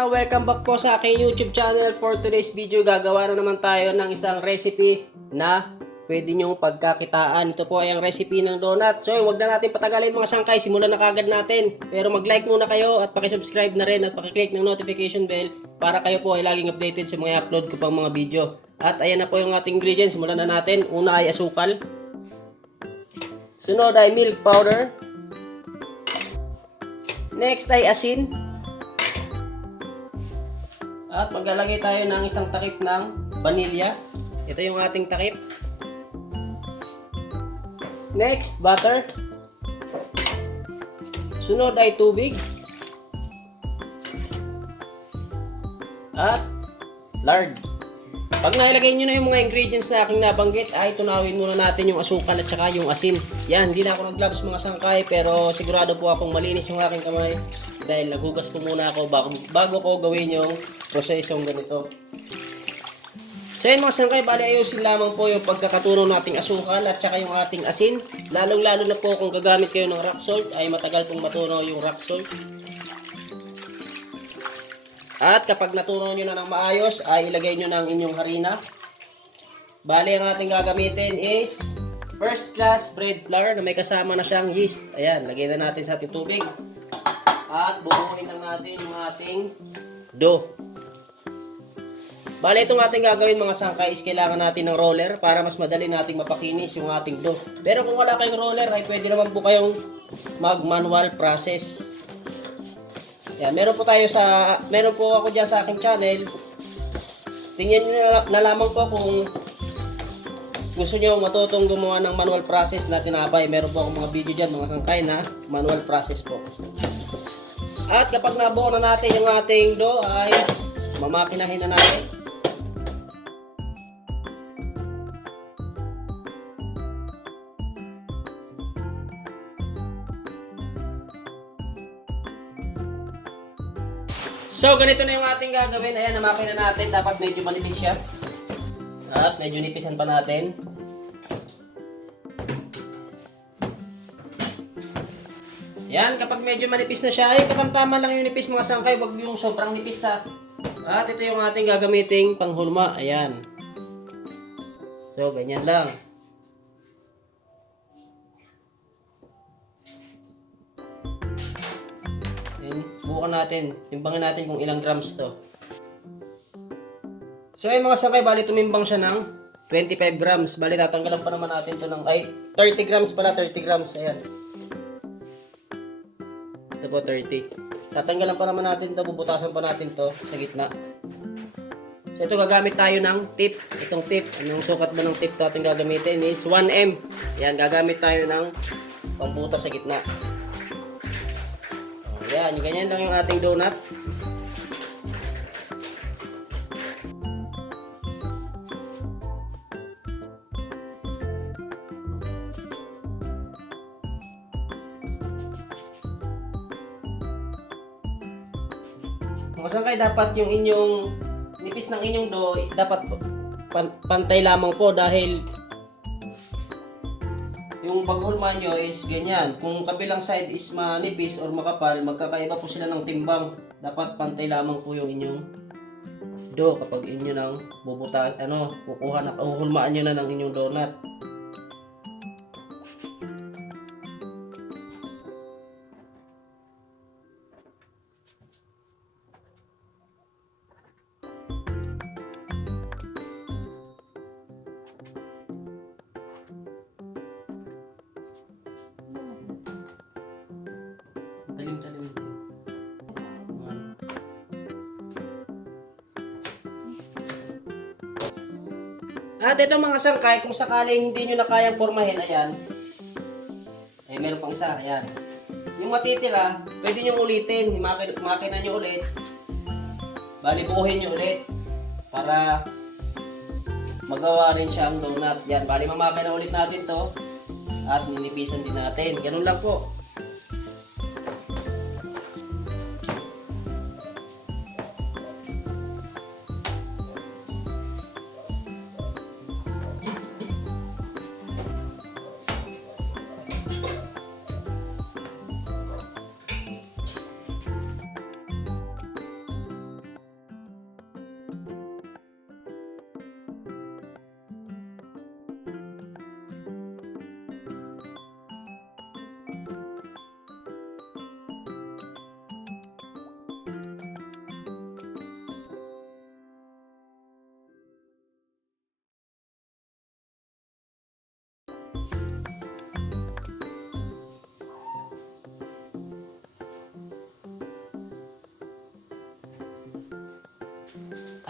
araw, welcome back po sa aking YouTube channel. For today's video, gagawa na naman tayo ng isang recipe na pwede nyong pagkakitaan. Ito po ay ang recipe ng donut. So, huwag na natin patagalin mga sangkay, simulan na kagad natin. Pero mag-like muna kayo at pakisubscribe na rin at pakiclick ng notification bell para kayo po ay laging updated sa mga upload ko pang mga video. At ayan na po yung ating ingredients, simulan na natin. Una ay asukal. Sunod ay milk powder. Next ay asin. At maglalagay tayo ng isang takip ng vanilya. Ito yung ating takip. Next, butter. Sunod ay tubig. At lard. Pag nailagay nyo na yung mga ingredients na aking nabanggit, ay tunawin muna natin yung asukal at saka yung asin. Yan, hindi na ako nag-gloves mga sangkay, pero sigurado po akong malinis yung aking kamay. Dahil naghugas po muna ako bago ko gawin yung prosesong ganito. So yun mga sangkay, bali ayusin lamang po yung pagkakaturo nating asukal at saka yung ating asin. Lalong-lalo na po kung gagamit kayo ng rock salt, ay matagal pong matunaw yung rock salt. At kapag natunaw nyo na ng maayos, ay ilagay nyo ng inyong harina. Bali ang ating gagamitin is first class bread flour na may kasama na siyang yeast. Ayan, lagay na natin sa ating tubig. At bubuhin lang natin yung ating dough. Bale, itong ating gagawin mga sangkay is kailangan natin ng roller para mas madali nating mapakinis yung ating dough. Pero kung wala kayong roller, ay pwede naman po kayong mag-manual process. Yan, meron po ako diyan sa aking channel. Tingnan niyo na lamang po kung gusto niyo matutong gumawa ng manual process na tinapay. Meron po akong mga video diyan mga sangkay na manual process po. At kapag nabuo na natin yung ating dough ay mamakinahin na natin. So ganito na yung ating gagawin. Ayan, namakina natin. Dapat medyo manipis siya. At medyo nipisan pa natin. Yan, kapag medyo manipis na siya, ay katamtama lang yung nipis mga sangkay, wag yung sobrang nipis ha. At ito yung ating gagamiting panghulma. Ayan. So, ganyan lang. Ayan, bukan natin. Timbangin natin kung ilang grams to. So, ayun mga sangkay, bali tumimbang siya ng 25 grams. Bali, tatanggalan pa naman natin to ng, 30 grams pala, 30 grams. Ayan. Ito po 30. Tatanggalan pa naman natin to, bubutasan pa natin to sa gitna. So ito gagamit tayo ng tip. Itong tip, anong sukat ba ng tip to ating gagamitin is 1M. Yan, gagamit tayo ng pambutas sa gitna. Yan, ganyan lang yung ating donut. Kung saan kayo dapat yung inyong nipis ng inyong dough, dapat pantay lamang po dahil yung paghulma nyo is ganyan. Kung kabilang side is manipis or makapal, magkakaiba po sila ng timbang. Dapat pantay lamang po yung inyong dough kapag inyo nang uhulmaan nyo na ng inyong donut. Talim-talim din. At ito mga sangkay, kung sakaling hindi nyo na kayang pormahin, ayan. Eh, meron pang isa, ayan. Yung matitira, pwede nyo ulitin. Makina nyo ulit. Bali, buuhin nyo ulit. Para magawa rin siyang donut. Yan, bali, mamakina ulit natin to. At ninipisan din natin. Ganun lang po.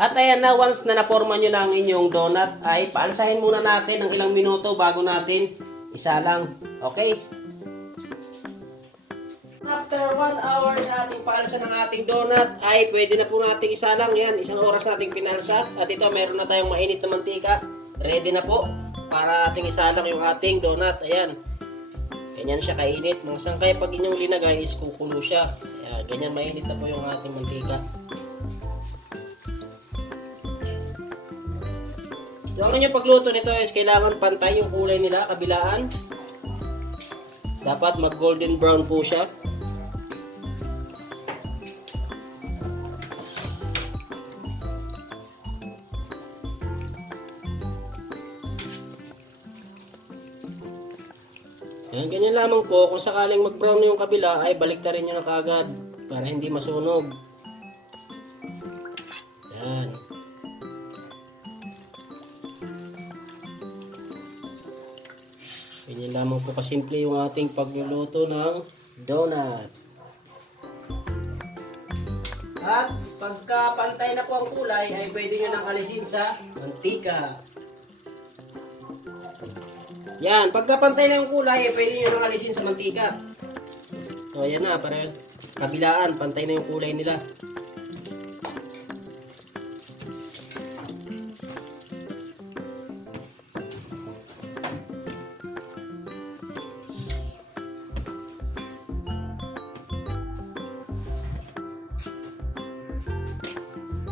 At ayan na, once na naporma nyo na ang inyong donut, ay paalsahin muna natin ng ilang minuto bago natin isalang. Okay? After 1 hour na ating paalsa ng ating donut, ay pwede na po nating isalang. Yan, 1 oras nating pinalsa. At ito, meron na tayong mainit na mantika. Ready na po para ating isalang yung ating donut. Ayan. Ganyan siya kainit. Mga sangkay, pag inyong linagay is kukulo siya. Ayan, ganyan mainit na po yung ating mantika. So, ang inyong pagluto nito is kailangan pantay yung kulay nila, kabilaan. Dapat mag golden brown po siya. Ayan, ganyan lamang po. Kung sakaling mag brown yung kabila, ay baliktarin nyo na kaagad para hindi masunog. Ayan. Ganyan lamang po kasimple yung ating pagluluto ng donut. At pagka pantay na po ang kulay, ay pwede nyo nang alisin sa mantika. Yan, pagka pantay na yung kulay, ay pwede nyo nang alisin sa mantika. So, yan na, para kabilaan, pantay na yung kulay nila.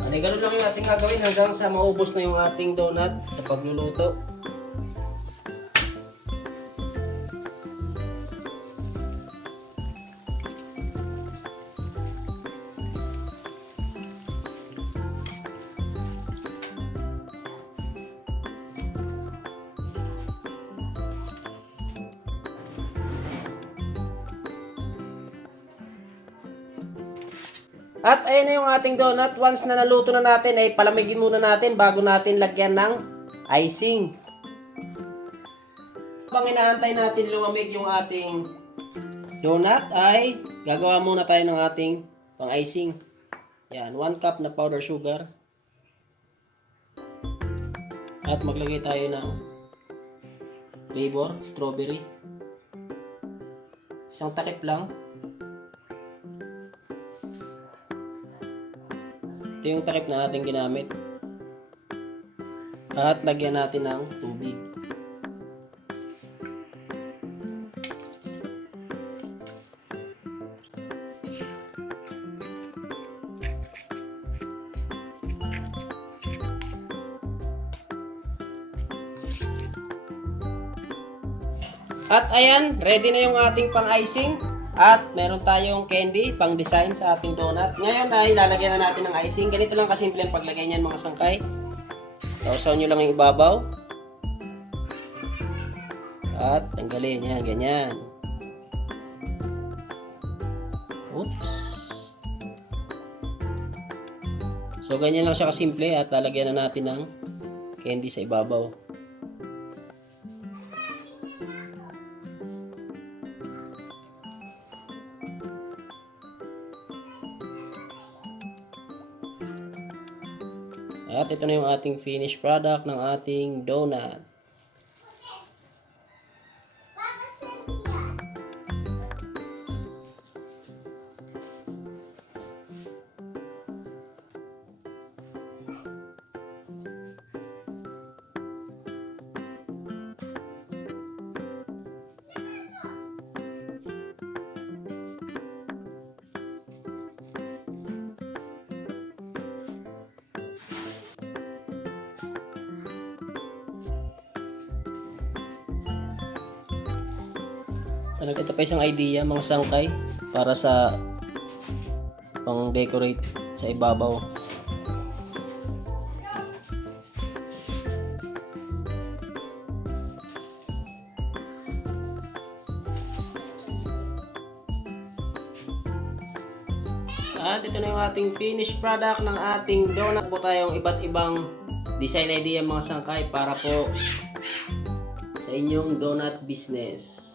Ay, ganun lang yung ating gagawin hanggang sa maubos na yung ating donut sa pagluluto. At ayan na yung ating donut. Once na naluto na natin, ay palamigin muna natin bago natin lagyan ng icing. Habang inaantay natin lumamig yung ating donut, ay gagawa muna tayo ng ating pang-icing. Yan, 1 cup na powder sugar. At maglagay tayo ng flavor, strawberry. Isang takip lang. Ito yung takip na ating ginamit. At lagyan natin ng tubig. At ayan, ready na yung ating pang-icing. At meron tayong candy pang design sa ating donut. Ngayon ay lalagyan na natin ng icing. Ganito lang kasimple ang paglagay niyan mga sangkay. Sausaw nyo lang yung ibabaw. At tanggalin yan, ganyan. Oops. So ganyan lang siya kasimple at lalagyan na natin ng candy sa ibabaw. At ito na yung ating finished product ng ating donut. So, ito pa isang idea mga sangkay para sa pang-decorate sa ibabaw. At ito na yung ating finished product ng ating donut. Po tayong iba't ibang design idea mga sangkay para po sa inyong donut business.